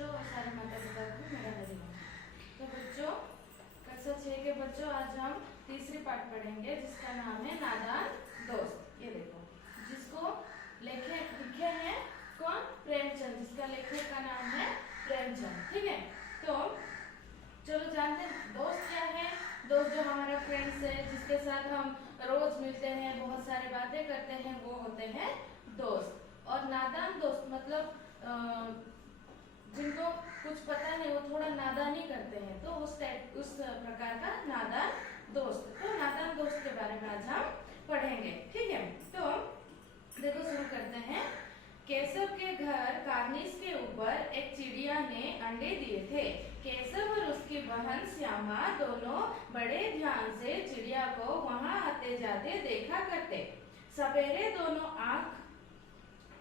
बच्चों और सारे माता पिता को मेरा धन्यवाद। तो बच्चों, कक्षा 6 के बच्चों, आज हम तीसरी पाठ पढ़ेंगे जिसका नाम है नादान दोस्त। ये देखो, जिसको लिखे हैं कौन? प्रेमचंद, जिसका लेखक का नाम है प्रेमचंद। ठीक है, तो चलो जानते हैं दोस्त क्या है। दोस्त जो हमारा फ्रेंड्स है, जिसके साथ हम रोज मिलते हैं, बहुत सारी बातें करते हैं, वो होते हैं दोस्त। और नादान दोस्त मतलब जिनको कुछ पता नहीं, वो थोड़ा नादानी करते हैं, तो उस प्रकार का नादान दोस्त। तो नादान दोस्त के बारे में आज हम पढ़ेंगे। ठीक है, तो देखो शुरू करते हैं। केशव के घर कार्निस के ऊपर एक चिड़िया ने अंडे दिए थे। केशव और उसकी बहन श्यामा दोनों बड़े ध्यान से चिड़िया को वहां आते जाते देखा करते। सवेरे दोनों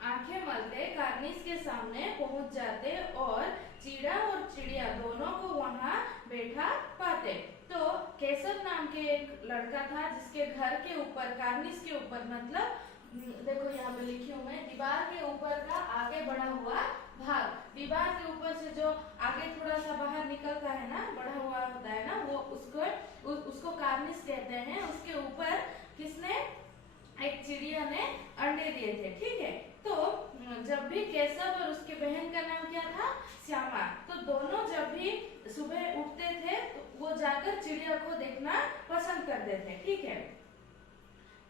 आंखें मलते कार्निस के सामने पहुंच जाते और चिड़ा और चिड़िया दोनों को वहां बैठा पाते। तो केशव नाम के एक लड़का था जिसके घर के ऊपर, कार्निस के ऊपर मतलब देखो यहाँ पे लिखी हूँ मैं, दीवार के ऊपर का आगे बढ़ा हुआ भाग, दीवार के ऊपर से जो आगे थोड़ा सा बाहर निकलता है ना, बढ़ा हुआ होता है ना, वो उसको कार्निस कहते हैं। उसके ऊपर किसने? एक चिड़िया ने अंडे दिए थे। ठीक है, तो जब भी केशव और उसके बहन का नाम क्या था? श्यामा। तो दोनों जब भी सुबह उठते थे तो वो जाकर चिड़िया को देखना पसंद करते थे। ठीक है,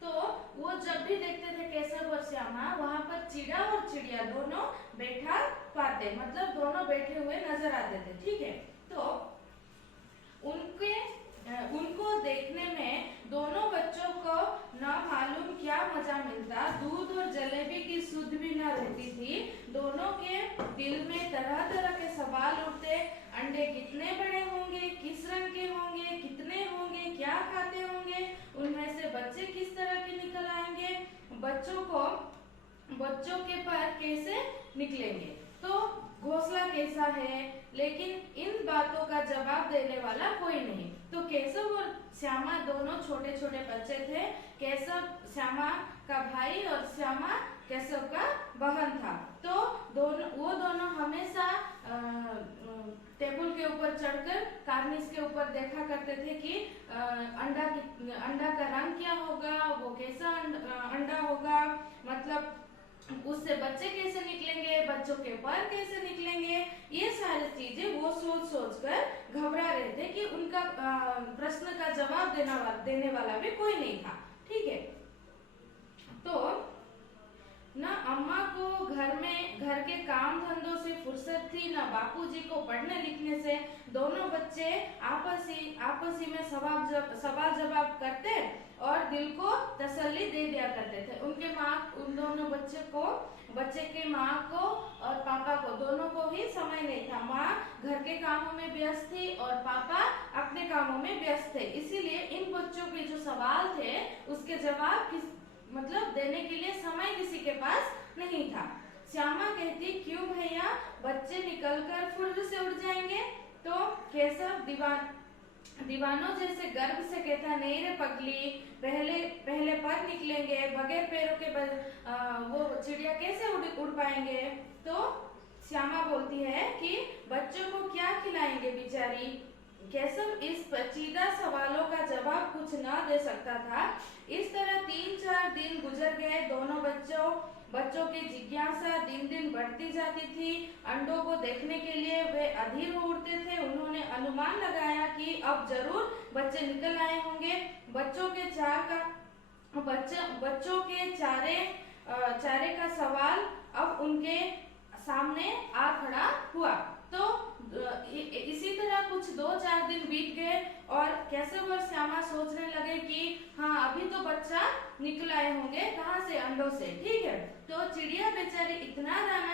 तो वो जब भी देखते थे केशव और श्यामा, वहां पर चिड़ा और चिड़िया दोनों बैठा पाते, मतलब दोनों बैठे हुए नजर आते थे। ठीक है, तो उनको देखने में दोनों बच्चों को न मालूम क्या मजा मिलता। दूध और जलेबी की सुध भी न रहती थी। दोनों के दिल में तरह तरह के सवाल उठते। अंडे कितने बड़े होंगे, किस रंग के होंगे, कितने होंगे, क्या खाते होंगे, उनमें से बच्चे किस तरह के निकल आएंगे, बच्चों के पर कैसे निकलेंगे, तो घोंसला कैसा है। लेकिन इन बातों का जवाब देने वाला कोई नहीं। तो केशव और श्यामा दोनों छोटे छोटे बच्चे थे। केशव श्यामा का भाई और श्यामा केशव का बहन था। तो वो दोनों हमेशा टेबल के ऊपर चढ़कर कार्निस के ऊपर देखा करते थे कि अंडा का रंग क्या होगा, वो कैसा अंडा होगा, मतलब उससे बच्चे कैसे निकलेंगे, बच्चों के पर कैसे निकलेंगे। ये सारी चीजें वो सोच कर घबरा रहे थे कि उनका प्रश्न का जवाब देने वाला भी कोई नहीं था। ठीक है, तो न अम्मा को घर के काम धंधों से फुर्सत थी, न बापूजी को पढ़ने लिखने से। दोनों बच्चे आपसी में सवाल जवाब करते और दिल को तसल्ली दे दिया करते थे। उन दोनों बच्चे के माँ को और पापा को, दोनों को ही समय नहीं था। माँ घर के कामों में व्यस्त थी और पापा अपने कामों में व्यस्त थे। इसीलिए इन बच्चों के जो सवाल थे उसके जवाब मतलब देने के लिए समय किसी के पास नहीं था। श्यामा कहती, क्यों भैया, बच्चे निकलकर फुर्र से उड़ जाएंगे। तो केशव दीवानों जैसे गर्व से कहता, नहीं रे पगली, पहले पर निकलेंगे, बगैर पैरों के वो चिड़िया कैसे उड़ पाएंगे। तो श्यामा बोलती है कि बच्चों को क्या खिलाएंगे बेचारी। केशव इस पेचीदा सवालों का जवाब कुछ न दे सकता था। इस तरह 3-4 दिन गुजर गए। दोनों बच्चों की जिज्ञासा दिन दिन बढ़ती जाती थी। अंडों को देखने के लिए वे अधीर हो उठते थे। उन्होंने अनुमान लगाया कि अब जरूर बच्चे निकल आए होंगे। बच्चों के चारे का सवाल अब उनके सामने आ खड़ा हुआ। तो इसी तरह कुछ 2-4 दिन बीत गए और केशव और श्यामा सोचने लगे कि हाँ, अभी तो बच्चा निकल आए होंगे, कहाँ से? अंडों से। ठीक है, तो चिड़िया बेचारी इतना दाना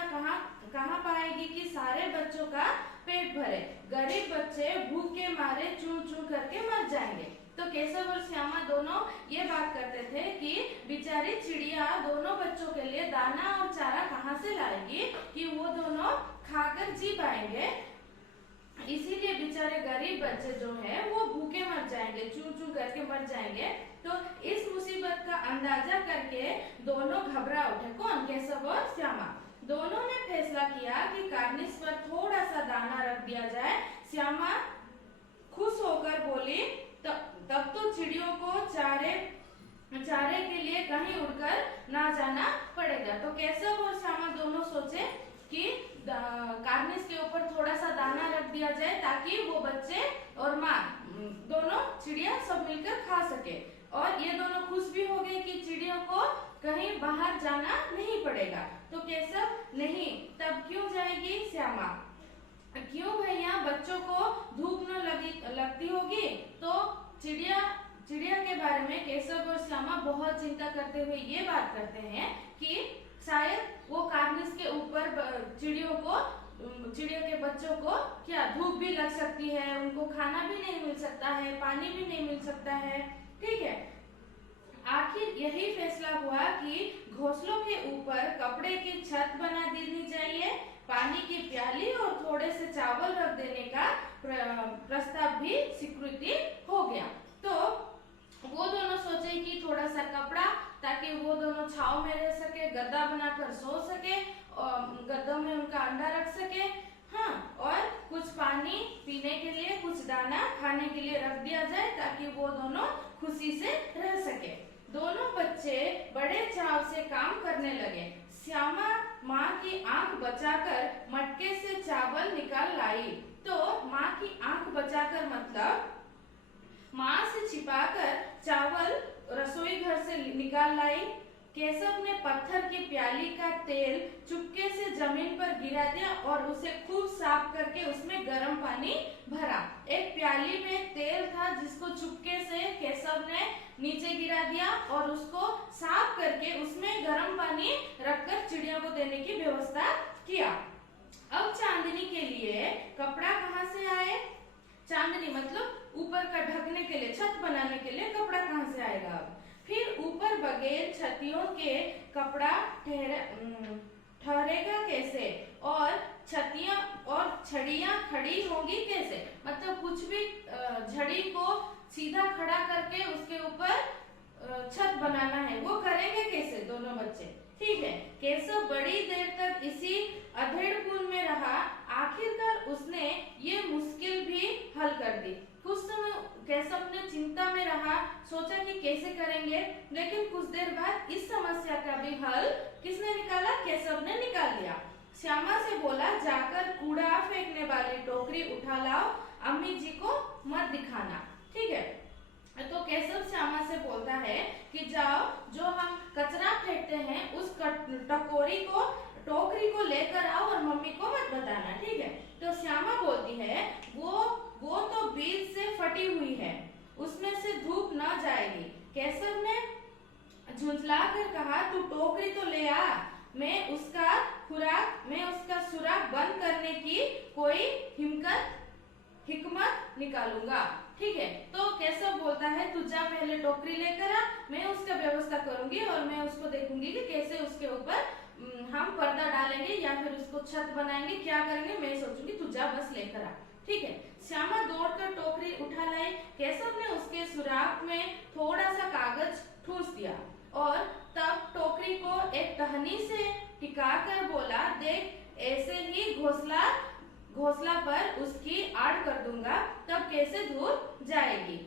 कहाँ पाएगी कि सारे बच्चों का पेट भरे। गरीब बच्चे भूख के मारे चूं चूं करके मर जाएंगे। तो केशव और श्यामा दोनों ये बात करते थे कि बेचारी चिड़िया दोनों बच्चों के लिए दाना और चारा कहाँ से लाएगी कि वो दोनों खाकर जी पाएंगे। इसीलिए बेचारे गरीब बच्चे जो है वो भूखे मर जाएंगे, चूं चूं करके मर जाएंगे। तो इस मुसीबत का अंदाजा करके दोनों घबरा उठे। कौन? केशव और श्यामा। दोनों ने फैसला किया कि कार्निस पर थोड़ा सा दिया जाए। श्यामा खुश होकर बोली, तब तो चिड़ियों को चारे के लिए कहीं उड़कर ना जाना पड़ेगा। तो केशव और श्यामा दोनों सोचे कि कार्निस के ऊपर थोड़ा सा दाना रख दिया जाए ताकि वो बच्चे और माँ दोनों चिड़िया सब मिलकर खा सके। और ये दोनों खुश भी हो गए कि चिड़ियों को कहीं बाहर जाना नहीं पड़ेगा। तो केशव, नहीं, तब क्यों जाएगी श्यामा? क्यों भैया, बच्चों को धूप न लगती होगी। तो चिड़िया के बारे में केशव और श्यामा बहुत चिंता करते हुए ये बात करते हैं कि शायद वो कार्निस के ऊपर चिड़ियों के बच्चों को क्या धूप भी लग सकती है, उनको खाना भी नहीं मिल सकता है, पानी भी नहीं मिल सकता है। ठीक है, आखिर यही फैसला हुआ कि घोंसलों के ऊपर कपड़े की छत बना देनी चाहिए, पानी की प्याली और थोड़े से चावल रख देने का प्रस्ताव भी स्वीकृति हो गया। तो वो दोनों सोचे कि थोड़ा सा कपड़ा, ताकि वो दोनों छाव में रह सके, गद्दा बनाकर सो सके और गद्दों में उनका अंडा रख सके। हाँ, और कुछ पानी पीने के लिए, कुछ दाना खाने के लिए रख दिया जाए ताकि वो दोनों खुशी से रह सके। दोनों बच्चे बड़े चाव से काम करने लगे। श्यामा माँ की आंख बचाकर मटके से चावल निकाल लाई। तो माँ की आंख बचाकर मतलब माँ से छिपाकर चावल रसोई घर से निकाल लाई। केशव ने पत्थर की प्याली का तेल चुपके से जमीन पर गिरा दिया और उसे खूब साफ करके उसमें गर्म पानी भरा। एक प्याली में तेल था जिसको चुपके से केशव ने नीचे गिरा दिया और उसको साफ करके उसमें गर्म पानी रखकर चिड़िया को देने की व्यवस्था किया। अब चांदनी के लिए कपड़ा कहाँ से आए? चांदनी मतलब ऊपर का ढकने के लिए, छत बनाने के लिए कपड़ा कहाँ से आएगा? अब फिर ऊपर बगैर छतियों के कपड़ा ठहरेगा कैसे? और छतियां और छड़ियां खड़ी होंगी कैसे? मतलब कुछ भी झड़ी को सीधा खड़ा करके उसके ऊपर छत बनाना है, वो करेंगे कैसे दोनों बच्चे? ठीक है, केशव बड़ी देर तक इसी अधेड़पुन में रहा। आखिरकार उसने ये मुश्किल भी हल कर दी। कुछ समय केशव ने चिंता में रहा, सोचा कि कैसे करेंगे, लेकिन कुछ देर बाद इस समस्या का भी हल किसने निकाला? केशव ने निकाल लिया। श्यामा से बोला, जाकर कूड़ा फेंकने वाली टोकरी उठा लाओ, अम्मी जी को मत दिखाना। ठीक है, तो केशव श्यामा से बोलता है कि जाओ, जो हम कचरा फेंकते हैं उस टोकरी को लेकर आओ और मम्मी को मत बताना। ठीक है, तो श्यामा बोलती है वो तो बीज से फटी हुई है, उसमें से धूप न जाएगी। केशव ने झुंझला कर कहा, तू टोकरी तो ले आ, मैं उसका सुराख बंद करने की कोई हिकमत निकालूंगा। ठीक है, तो केशव बोलता है, तू जा पहले टोकरी लेकर आ, मैं उसका व्यवस्था करूंगी और मैं उसको देखूंगी कि कैसे उसके ऊपर हम पर्दा डालेंगे या फिर उसको छत बनाएंगे, क्या करेंगे मैं सोचूंगी, तू जा बस लेकर आ। ठीक है, श्यामा दौड़कर टोकरी उठा लाई। केशव ने उसके सुराख में थोड़ा सा कागज ठूस दिया और तब टोकरी को एक टहनी से टिकाकर बोला, देख ऐसे ही घोंसला पर उसकी आड़ कर दूंगा, तब कैसे धूप जाएगी।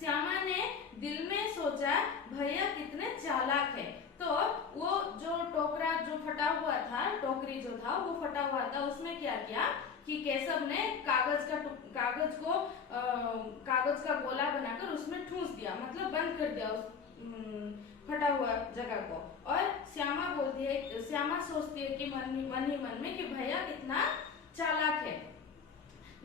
श्यामा ने दिल में सोचा, भैया कितने चालाक है। तो वो जो टोकरा जो फटा हुआ था, टोकरी जो था वो फटा हुआ था, उसमें क्या किया कि केशव ने कागज का गोला बनाकर उसमें ठूस दिया, मतलब बंद कर दिया उस फटा हुआ जगह को। और श्यामा सोचती है कि मन ही मन में कि भैया कितना चालाक है।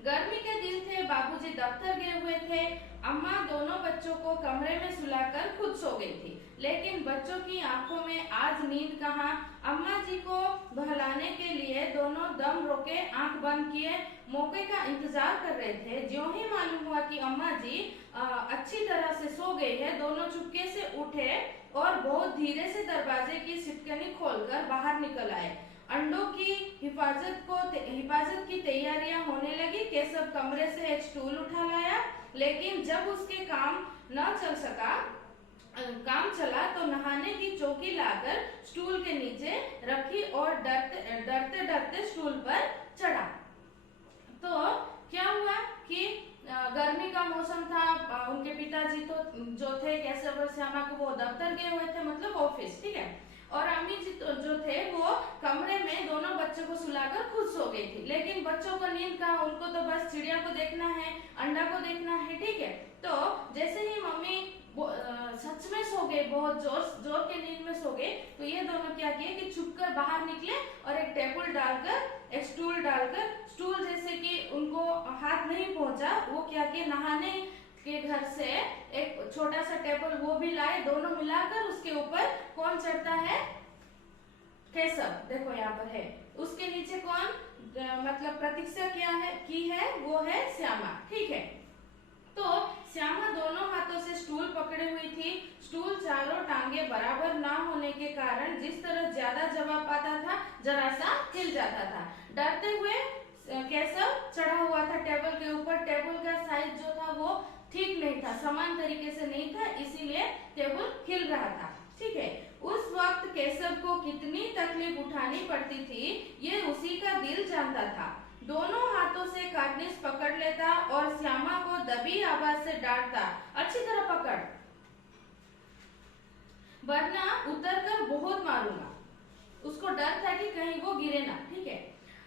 गर्मी के दिन थे, बाबूजी दफ्तर गए हुए थे, अम्मा दोनों बच्चों को कमरे में सुलाकर खुद सो गई थी, लेकिन बच्चों की आंखों में आज नींद कहाँ। अम्मा जी को बहलाने के लिए दोनों दम रोके आंख बंद किए मौके का इंतजार कर रहे थे। ज्यों ही मालूम हुआ कि अम्मा जी अच्छी तरह से सो गई है, दोनों चुपके से उठे और बहुत धीरे से दरवाजे की सिटकनी खोलकर बाहर निकल आए। अंडों की हिफाजत की तैयारियां होने लगी। केशव कमरे से एक स्टूल उठा लाया, लेकिन जब उसके काम चला तो नहाने की चौकी लाकर स्टूल के नीचे रखी और डरते डरते स्टूल पर चढ़ा। तो और श्यामा को वो दफ्तर गए हुए थे, मतलब ऑफिस, ठीक है। और अम्मी जी जो थे वो कमरे में दोनों बच्चों को सुलाकर खुद सो गई थी। लेकिन बच्चों को नींद कहाँ, उनको तो बस चिड़िया को देखना है, अंडा को देखना है, ठीक है। तो जैसे ही मम्मी सच में सो गए, बहुत जोर के नींद में सो गए, तो ये दोनों क्या किए कि छुपकर बाहर निकले और एक टेबल डालकर, एक स्टूल डालकर, स्टूल जैसे कि उनको हाथ नहीं पहुंचा, वो क्या किए, नहाने के घर से एक छोटा सा टेबल वो भी लाए, दोनों मिलाकर उसके ऊपर कौन चढ़ता है, केशव, देखो यहाँ पर है, उसके नीचे कौन मतलब प्रतीक्षा क्या है की है, वो है श्यामा, ठीक है। तो श्यामा दोनों हाथों से स्टूल पकड़े हुई थी। स्टूल चारों टांगे बराबर ना होने के कारण जिस तरह ज्यादा जवाब पाता था, जरा सा हिल जाता था। डरते हुए केशव चढ़ा हुआ था टेबल के ऊपर। टेबल का साइज जो था वो ठीक नहीं था, समान तरीके से नहीं था, इसीलिए टेबल हिल रहा था, ठीक है। उस वक्त केशव को कितनी तकलीफ उठानी पड़ती थी, ये उसी का दिल जानता था। दोनों हाथों से कार्निस पकड़ लेता और श्यामा को दबी आवाज से डांटता, अच्छी तरह पकड़, वरना उतरकर बहुत मारूंगा। उसको डर था कि कहीं वो गिरे ना, ठीक है।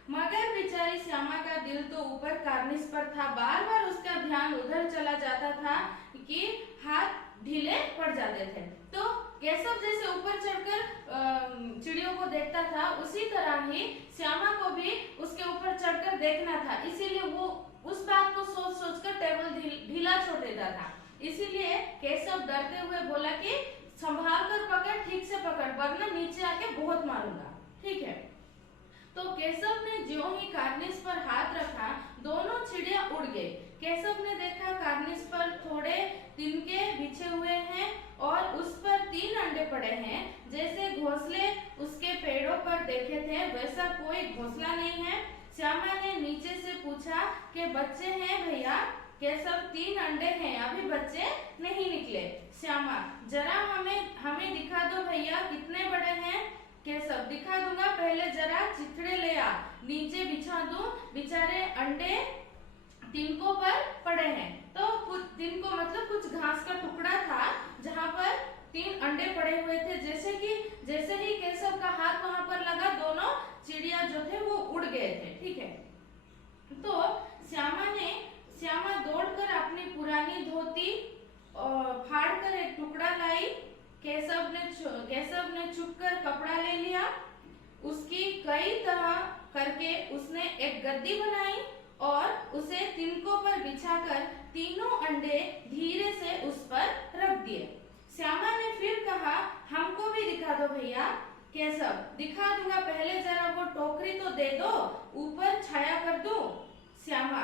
मगर बेचारी श्यामा का दिल तो ऊपर कार्निस पर था। बार बार उसका ध्यान उधर चला जाता था कि हाथ ढीले पड़ जाते थे। तो केशव जैसे ऊपर चढ़कर चिड़ियों को देखता था, उसी तरह ही श्यामा को भी उसके ऊपर चढ़कर देखना था। इसीलिए वो उस बात को सोच सोच कर टेबल ढीला छोड़ देता था। इसीलिए केशव डरते हुए बोला कि संभाल कर पकड़, ठीक से पकड़, वरना नीचे आके बहुत मारूंगा, ठीक है। तो केशव ने ज्यों ही कार्निस पर हाथ रखा, दोनों चिड़िया उड़ गई। केशव ने देखा कार्निस पर थोड़े तिनके बिछे हुए हैं और उस पर 3 अंडे पड़े हैं। जैसे घोंसले उसके पेड़ों पर देखे थे, वैसा कोई घोंसला नहीं है। श्यामा ने नीचे से पूछा कि बच्चे हैं भैया? केशव 3 अंडे हैं, अभी बच्चे नहीं निकले। श्यामा, जरा हमें दिखा दो भैया, कितने बड़े हैं? केशव, दिखा दूंगा, पहले जरा चिथड़े ले आ, नीचे बिछा दूं, बेचारे अंडे तिनकों पर पड़े हैं। तो कुछ तिनको मतलब कुछ घास का टुकड़ा था जहाँ पर 3 अंडे पड़े हुए थे। जैसे ही केशव का हाथ वहां पर लगा, दोनों चिड़िया जो थे वो उड़ गए थे, ठीक है। तो श्यामा दौड़कर अपनी पुरानी धोती फाड़कर एक टुकड़ा लाई। केशव ने छुपकर कपड़ा ले लिया। उसकी कई तरह करके उसने एक गद्दी बनाई और उसे तिनकों पर बिछाकर तीनों अंडे धीरे से उस पर रख दिए। श्यामा ने फिर कहा, हमको भी दिखा दो भैया। केशव, दिखा दूंगा, पहले जरा वो टोकरी तो दे दो, ऊपर छाया कर दो। श्यामा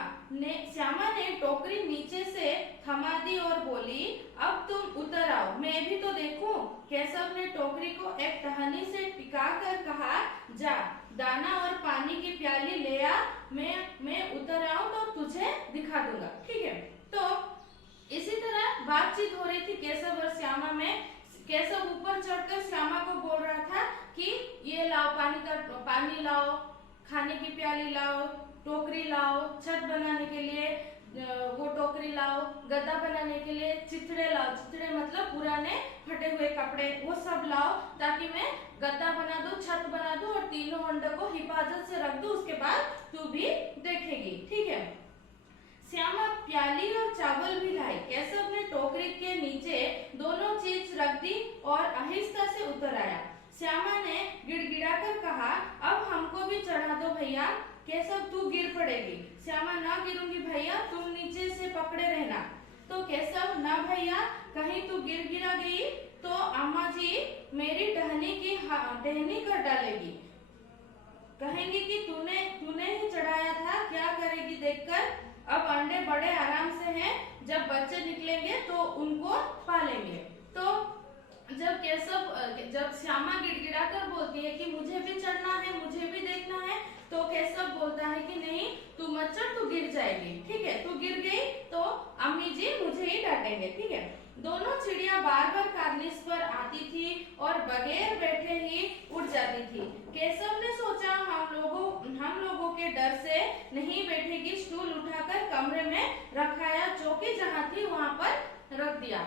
ने टोकरी नीचे से थमा दी और बोली, अब तुम उतर आओ, मैं भी तो देखूं। केशव ने टोकरी को एक टहनी से टिका कर कहा, जा दाना और पानी की प्याली ले आ, मैं उतर आऊं तो तुझे दिखा दूंगा, ठीक है। तो इसी तरह बातचीत हो रही थी केशव और श्यामा में। केशव ऊपर चढ़कर श्यामा को बोल रहा था कि ये लाओ, पानी लाओ, खाने की प्याली लाओ, टोकरी लाओ, छत बनाने के लिए वो टोकरी लाओ, गद्दा बनाने के लिए चिथड़े लाओ, चिथड़े मतलब पुराने फटे हुए कपड़े, वो सब लाओ ताकि मैं गद्दा बना दूं, छत बना दूं और तीनों अंडों को हिफाजत से रख दूं, उसके बाद तू भी देखेगी, ठीक है। श्यामा प्याली और चावल भी लाई। केशव ने टोकरी के नीचे दोनों चीज रख दी और आहिस्ता से उतर आया। श्यामा ने गिड़गिड़ाकर कहा, अब हमको भी चढ़ा दो भैया। केशव, तू गिर पड़ेगी। श्यामा, ना गिरूंगी भैया, तुम नीचे से पकड़े रहना। तो केशव, ना भैया, कहीं तू गिरा गई तो अम्मा जी मेरी टहनी कर डालेगी, कहेंगी कि तूने ही चढ़ाया था, क्या करेगी देखकर। अब अंडे बड़े आराम से हैं, जब बच्चे निकलेंगे तो उनको पालेंगे। तो जब श्यामा गिड़गिड़ा कर बोलती है कि मुझे भी चढ़ना है, मुझे भी देखना है, तो केशव बोलता है कि नहीं, तू मत चढ़, तू गिर जाएगी, ठीक है। तू गिर गई तो अम्मी जी मुझे ही डांटेंगे, ठीक है। दोनों चिड़िया बार बार कार्निस पर आती थी और बगैर बैठे ही उड़ जाती थी। केशव ने सोचा हम लोगों के डर से नहीं बैठेगी, स्टूल उठाकर कमरे में रखाया, चौकी जहाँ थी वहाँ पर रख दिया।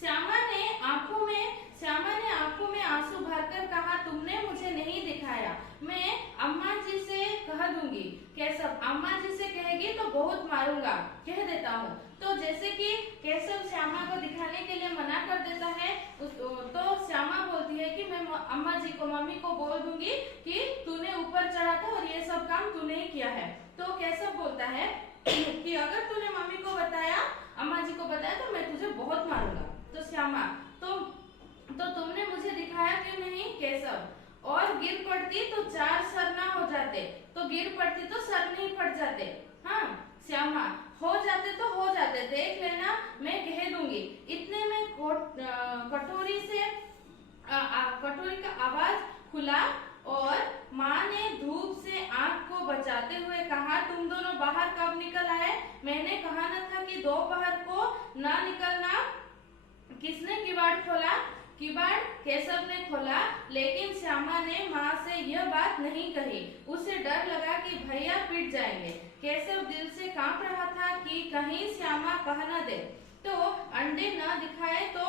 श्यामा ने आंखों में आंसू भरकर कहा, तुमने मुझे नहीं दिखाया, मैं अम्मा जी से कह दूंगी। केशव, अम्मा जी से कहेगी तो बहुत मारूंगा, कह देता हूँ। तो जैसे कि केशव श्यामा को दिखाने के लिए मना कर देता है, तो श्यामा बोलती है कि मैं अम्मा जी को, मम्मी को बोल दूंगी कि तूने ऊपर चढ़ा था और ये सब काम तूने ही किया है। तो केशव बोलता है कि अगर तूने मम्मी को बताया, अम्मा जी को बताया, तो मैं तुझे बहुत मारूंगा। तो श्यामा, तो तुमने मुझे दिखाया क्यों नहीं? केशव, और गिर पड़ती तो 4 सर ना हो जाते, तो गिर पड़ती तो सर नहीं फट जाते। हाँ। श्यामा, हो जाते तो हो जाते, देख लेना, मैं कह दूंगी। इतने में कटोरी का आवाज खुला और माँ ने धूप से आंख को बचाते हुए कहा, तुम दोनों बाहर कब निकल आए? मैंने कहा न था कि दोपहर को ना निकलना। किसने किवाड़ खोला? किवाड़ केशव ने खोला, लेकिन श्यामा ने माँ से यह बात नहीं कही। उसे डर लगा कि भैया पिट जाएंगे। केशव दिल से कांप रहा था कि कहीं श्यामा कह न दे तो अंडे न दिखाए तो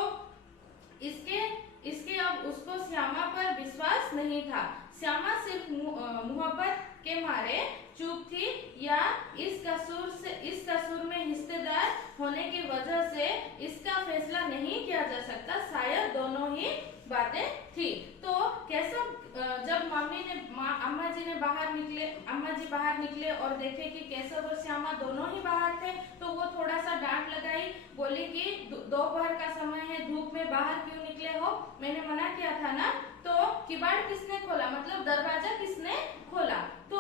इसके अब उसको श्यामा पर विश्वास नहीं था। श्यामा सिर्फ मोहब्बत के मारे चुप थी या इस कसूर में हिस्सेदार होने की वजह से इसका फैसला नहीं किया जा सकता। शायद दोनों ही बातें थी। तो केशव जब अम्मा जी बाहर निकले और देखे कि केशव और श्यामा दोनों ही बाहर थे, तो वो थोड़ा सा डांट लगाई, बोली कि दोपहर का समय है, धूप में बाहर क्यों निकले हो? मैंने मना किया था ना। तो किवाड़ किसने खोला, मतलब दरवाजा किसने खोला? तो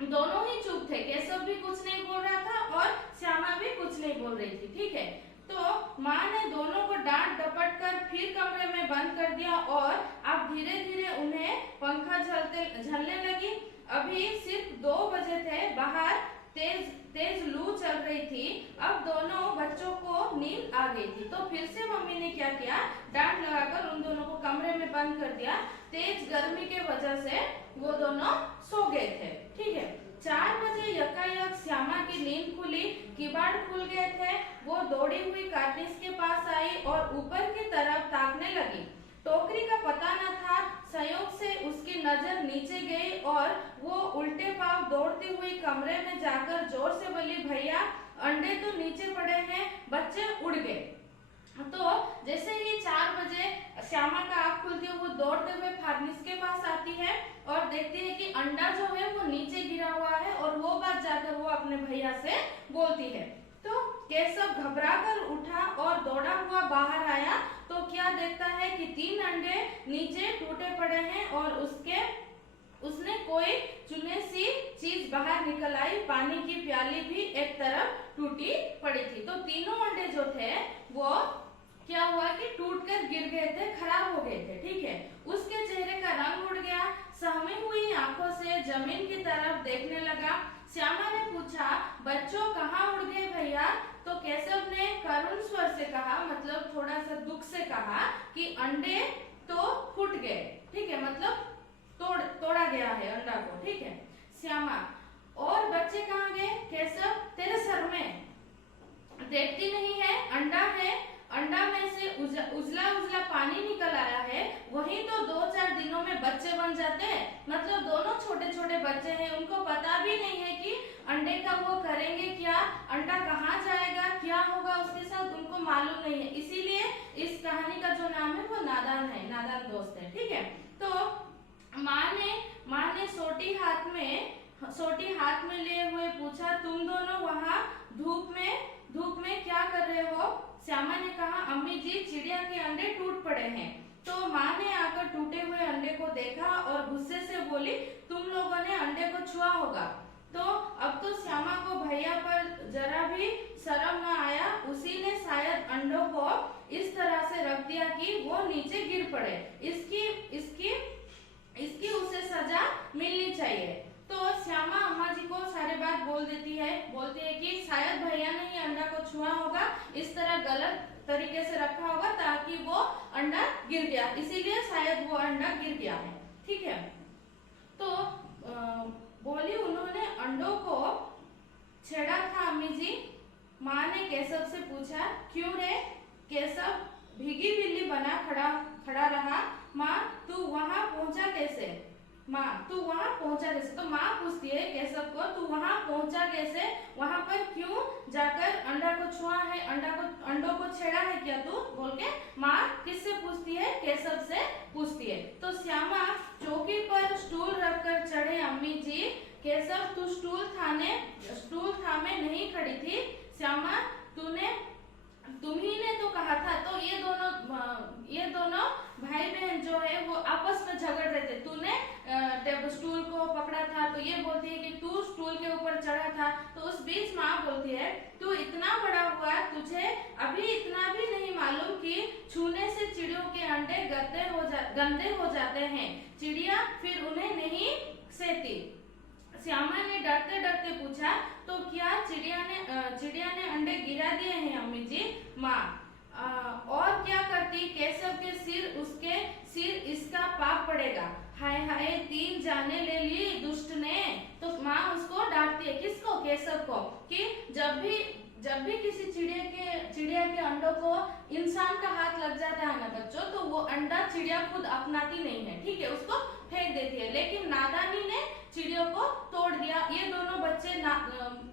दोनों ही चुप थे, केशव भी कुछ नहीं बोल रहा था और श्यामा भी कुछ नहीं बोल रही थी। ठीक है। तो माँ ने दोनों को डांट डपट कर फिर कमरे में बंद कर दिया और अब धीरे धीरे उन्हें पंखा झलने लगी। अभी सिर्फ 2 बजे थे, बाहर तेज लू चल रही थी। अब दोनों बच्चों को नींद आ गई थी। तो फिर से मम्मी ने क्या किया, डांट लगाकर उन दोनों को कमरे में बंद कर दिया। तेज गर्मी के वजह से वो दोनों सो गए थे। ठीक है। 4 बजे यकायक श्यामा की नींद खुली, किवाड़ खुल गए थे। वो दौड़ी हुई कार्निस के पास आई और ऊपर की तरफ ताकने लगी। टोकरी का पता न था, संयोग से उसकी नजर नीचे गई और वो उल्टे पांव दौड़ती हुई कमरे में जाकर जोर से बोली, भैया अंडे तो नीचे पड़े हैं। बच्चे उड़ गए। तो जैसे ही 4 बजे श्यामा का आँख खुलती है, वो दौड़ते हुए फार्निस के पास आती है और देखती है कि अंडा जो है वो नीचे गिरा हुआ है और वो बात जाकर वो अपने भैया से बोलती है। तो केशव घबराकर उठा और दौड़ा हुआ बाहर आया तो क्या देखता है कि 3 अंडे नीचे टूटे पड़े हैं और उसने कोई चुने सी चीज बाहर निकल आई। पानी की प्याली भी एक तरफ टूटी पड़ी थी। तो तीनों अंडे जो थे वो क्या हुआ कि टूटकर गिर गए थे, खराब हो गए थे। ठीक है। उसके चेहरे का रंग उड़ गया, सहमी हुई आंखों से जमीन की तरफ देखने लगा। श्यामा ने पूछा, बच्चों कहाँ उड़ गए भैया? तो केशव ने करुण स्वर से कहा, मतलब थोड़ा सा दुख से कहा कि अंडे तो फूट गए। ठीक है, मतलब तोड़ा गया है अंडा को। ठीक है। श्यामा, और बच्चे कहाँ गए? केशव, तेरे सर में देखती नहीं है, अंडा है, अंडा में से उजला पानी निकल आया है, वही तो 2-4 दिनों में बच्चे बन जाते हैं। मतलब दोनों छोटे छोटे बच्चे हैं, उनको पता भी नहीं है कि अंडे का वो करेंगे क्या, अंडा कहाँ जाएगा, क्या होगा उसके साथ, उनको मालूम नहीं है। इसीलिए इस कहानी का जो नाम है वो नादान है, नादान दोस्त है। ठीक है। तो माँ ने सोटी हाथ में लिए हुए पूछा, तुम दोनों वहाँ धूप में क्या कर रहे हो? श्यामा ने कहा, अम्मी जी चिड़िया के अंडे टूट पड़े हैं। तो माँ ने आकर टूटे हुए अंडे को देखा और गुस्से से बोली, तुम लोगों ने अंडे को छुआ होगा। तो अब तो श्यामा को भैया पर जरा भी शर्म न आया। उसी ने शायद अंडों को इस तरह से रख दिया कि वो नीचे गिर पड़े। इसकी उसे सजा मिलनी चाहिए। तो श्यामा अम्मा जी को सारे बात बोलती है कि शायद भैया ने ही अंडा को छुआ होगा, इस तरह गलत तरीके से रखा होगा ताकि वो अंडा गिर गया, इसीलिए शायद वो अंडा गिर गया है। ठीक है। तो बोली, उन्होंने अंडों को छेड़ा था अम्मी जी? माँ ने केशव से पूछा, क्यों रे? केशव भीगी बिल्ली बना खड़ा खड़ा रहा। माँ तू वहां पहुंचा कैसे? माँ तू वहां पहुंचा कैसे? तो माँ पूछती है केशव को, तू वहां पहुंचा कैसे? वहां पर क्यों जाकर अंडा को छुआ है? अंडों को छेड़ा है क्या तू? बोल के माँ किससे पूछती है? केशव से पूछती है। तो श्यामा चौकी पर स्टूल रखकर चढ़े। अम्मी जी केशव तू स्टूल थामे नहीं खड़ी थी। श्यामा तुम्ही ने तो कहा था। तो ये दोनों भाई बहन जो है वो आपस में झगड़ रहे थे। तूने स्टूल को पकड़ा था, तो ये बोलती है कि तू स्टूल के ऊपर चढ़ा था। तो उस बीच माँ बोलती है तू इतना बड़ा हुआ, तुझे अभी इतना भी नहीं मालूम कि छूने से चिड़ियों के अंडे गंदे हो जाते हैं। चिड़िया फिर उन्हें नहीं सेती। श्यामा ने डरते डरते पूछा, तो क्या चिड़िया ने अंडे गिरा दिए हैं अम्मी जी? माँ और क्या करती? केशव के सिर इसका पाप पड़ेगा। हाय हाय 3 जाने ले ली दुष्ट ने। तो माँ उसको डांटती है। किसको? केशव को। कि जब भी किसी चिड़िया के अंडों को इंसान का हाथ लग जाता है ना बच्चों, तो वो अंडा चिड़िया खुद अपनाती नहीं है, ठीक है, उसको फेंक देती है। लेकिन नादानी ने चिड़ियों को तोड़ दिया। ये दोनों बच्चे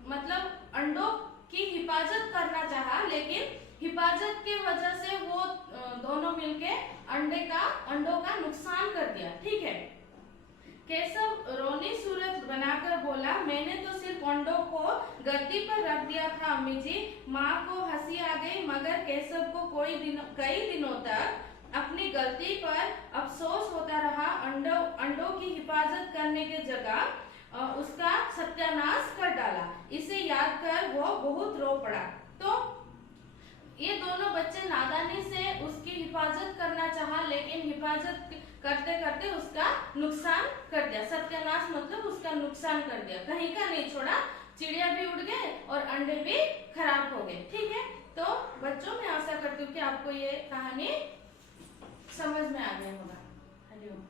मतलब अंडों की हिफाजत करना चाहा, लेकिन हिफाजत की वजह से वो दोनों मिलके अंडों का नुकसान कर दिया, ठीक है। केशव रोनी सूरत बनाकर बोला, मैंने तो सिर्फ अंडों को गद्दी पर रख दिया था अम्मी जी। माँ को हंसी आ गई, मगर केशव को कई दिनों तक अपनी गलती पर अफसोस होता रहा। अंडों की हिफाजत करने के जगह उसका सत्यानाश कर डाला। इसे याद कर वो बहुत रो पड़ा। तो ये दोनों बच्चे नादानी से उसकी हिफाजत करना चाहा, लेकिन हिफाजत करते करते उसका नुकसान कर दिया। सत्यानाश मतलब उसका नुकसान कर दिया, कहीं का नहीं छोड़ा। चिड़िया भी उड़ गए और अंडे भी खराब हो गए, ठीक है। तो बच्चों मैं आशा करती हूँ कि आपको ये कहानी समझ में आ गई होगा। हरिओम।